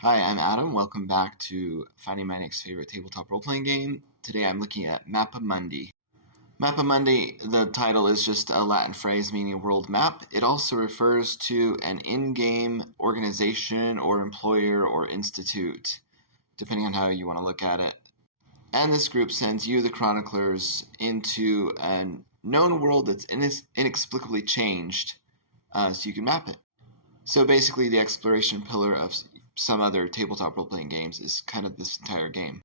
Hi, I'm Adam. Welcome back to finding my next favorite tabletop role-playing game. Today I'm looking at Mappa Mundi. Mappa Mundi, the title is just a Latin phrase meaning world map. It also refers to an in-game organization or employer or institute, depending on how you want to look at it. And this group sends you, the chroniclers, into a known world that's inexplicably changed so you can map it. So basically, the exploration pillar of some other tabletop role playing games is kind of this entire game.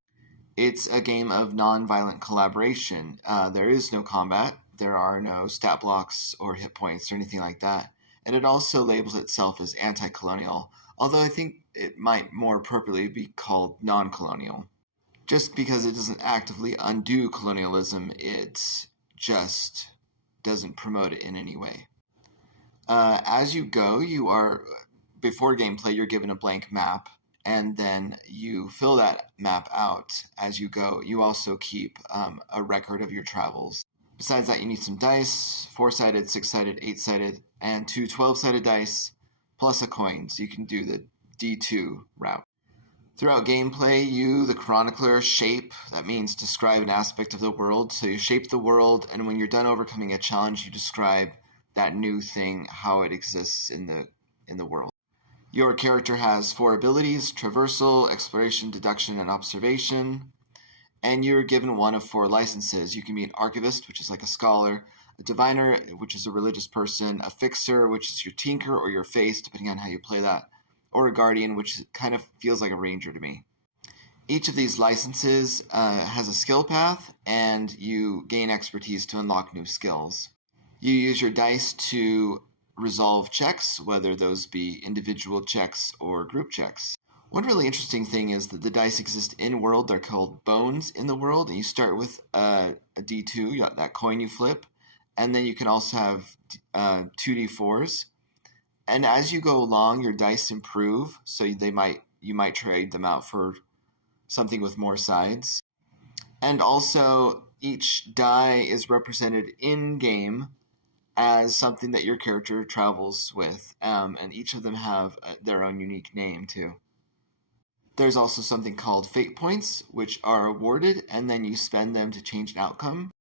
It's a game of non-violent collaboration. There is no combat, there are no stat blocks or hit points or anything like that. And it also labels itself as anti colonial, although I think it might more appropriately be called non colonial. Just because it doesn't actively undo colonialism, it just doesn't promote it in any way. As you go, before gameplay, you're given a blank map, and then you fill that map out as you go. You also keep a record of your travels. Besides that, you need some dice, 4-sided, 6-sided, 8-sided, and 2 12-sided dice, plus a coin, so you can do the D2 route. Throughout gameplay, you, the chronicler, shape. That means describe an aspect of the world. So you shape the world, and when you're done overcoming a challenge, you describe that new thing, how it exists in the world. Your character has 4 abilities: traversal, exploration, deduction, and observation. And you're given one of 4 licenses. You can be an archivist, which is like a scholar, a diviner, which is a religious person, a fixer, which is your tinker or your face, depending on how you play that, or a guardian, which kind of feels like a ranger to me. Each of these licenses has a skill path, and you gain expertise to unlock new skills. You use your dice to resolve checks, whether those be individual checks or group checks. One really interesting thing is that the dice exist in world. They're called bones in the world, and you start with a D2, you got that coin you flip, and then you can also have 2D4s. And as you go along, your dice improve, so you might trade them out for something with more sides. And also, each die is represented in game as something that your character travels with, and each of them have their own unique name too. There's also something called fate points, which are awarded, and then you spend them to change an outcome.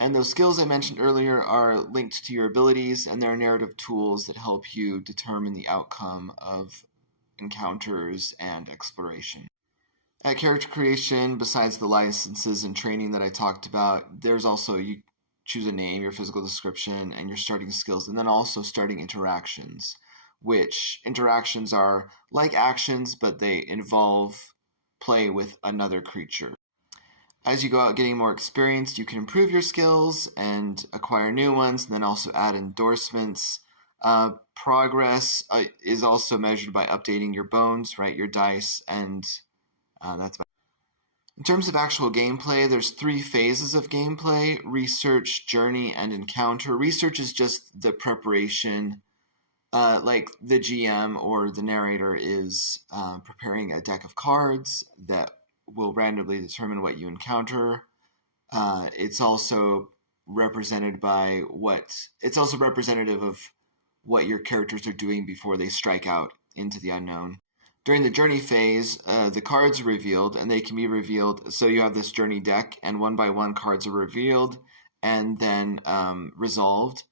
And those skills I mentioned earlier are linked to your abilities, and they're narrative tools that help you determine the outcome of encounters and exploration. At character creation, besides the licenses and training that I talked about, there's also you choose a name, your physical description, and your starting skills, and then also starting interactions, which interactions are like actions, but they involve play with another creature. As you go out getting more experience, you can improve your skills and acquire new ones, and then also add endorsements. Progress is also measured by updating your bones, right? Your dice, and that's about it. In terms of actual gameplay, there's 3 phases of gameplay: research, journey, and encounter. Research is just the preparation, like the GM or the narrator is preparing a deck of cards that will randomly determine what you encounter. It's also represented by it's also representative of what your characters are doing before they strike out into the unknown. During the journey phase, the cards are revealed, and they can be revealed. So you have this journey deck, and one by one cards are revealed and then resolved.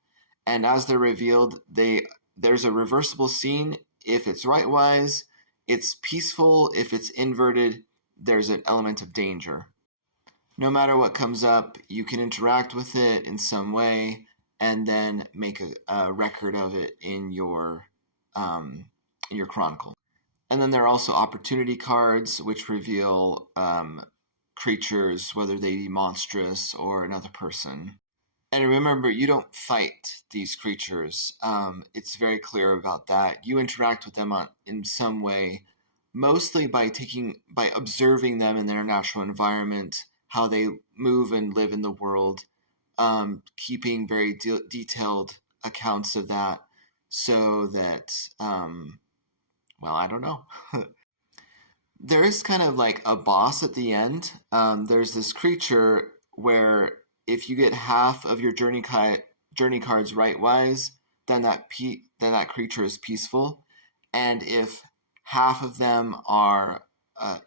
And as they're revealed, there's a reversible scene. If it's rightwise, it's peaceful. If it's inverted, there's an element of danger. No matter what comes up, you can interact with it in some way and then make a record of it in your chronicle. And then there are also opportunity cards, which reveal creatures, whether they be monstrous or another person. And remember, you don't fight these creatures. It's very clear about that. You interact with them in some way, mostly by observing them in their natural environment, how they move and live in the world, keeping very detailed accounts of that, so that I don't know. There is kind of like a boss at the end. There's this creature where if you get half of your journey cards rightwise, then that creature is peaceful, and if half of them are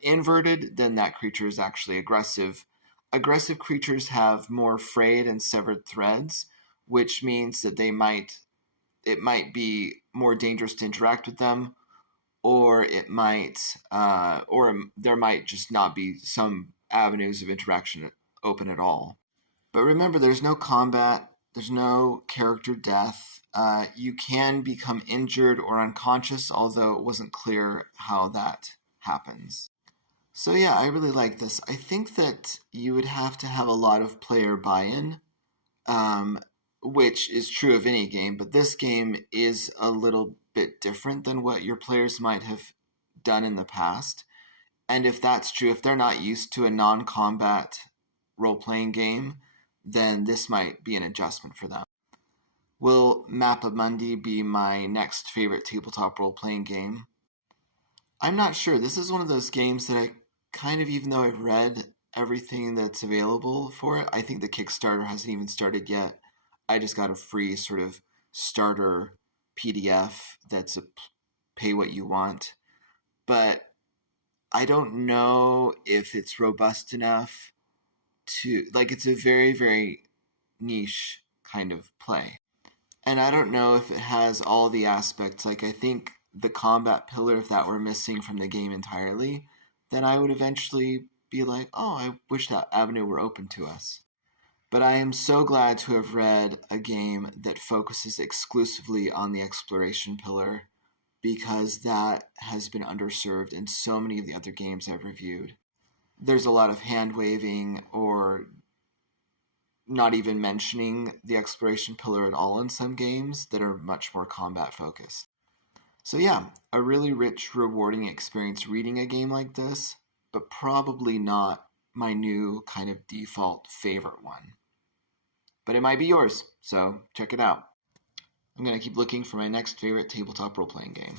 inverted, then that creature is actually aggressive. Aggressive creatures have more frayed and severed threads, which means that it might be more dangerous to interact with them, or or there might just not be some avenues of interaction open at all. But remember, there's no combat, there's no character death. You can become injured or unconscious, although it wasn't clear how that happens. So, yeah, I really like this. I think that you would have to have a lot of player buy in, um, which is true of any game, but this game is a little bit different than what your players might have done in the past. And if that's true, if they're not used to a non combat role playing game, then this might be an adjustment for them. Will Mappa Mundi be my next favorite tabletop role playing game? I'm not sure. This is one of those games that I kind of, even though I've read everything that's available for it, I think the Kickstarter hasn't even started yet. I just got a free sort of starter PDF that's a pay what you want. But I don't know if it's robust enough to, like, it's a very, very niche kind of play. And I don't know if it has all the aspects. Like, I think the combat pillar, if that were missing from the game entirely, then I would eventually be like, oh, I wish that avenue were open to us. But I am so glad to have read a game that focuses exclusively on the exploration pillar, because that has been underserved in so many of the other games I've reviewed. There's a lot of hand waving or not even mentioning the exploration pillar at all in some games that are much more combat focused. So, yeah, a really rich, rewarding experience reading a game like this, but probably not my new kind of default favorite one. But it might be yours, so check it out. I'm going to keep looking for my next favorite tabletop role playing game.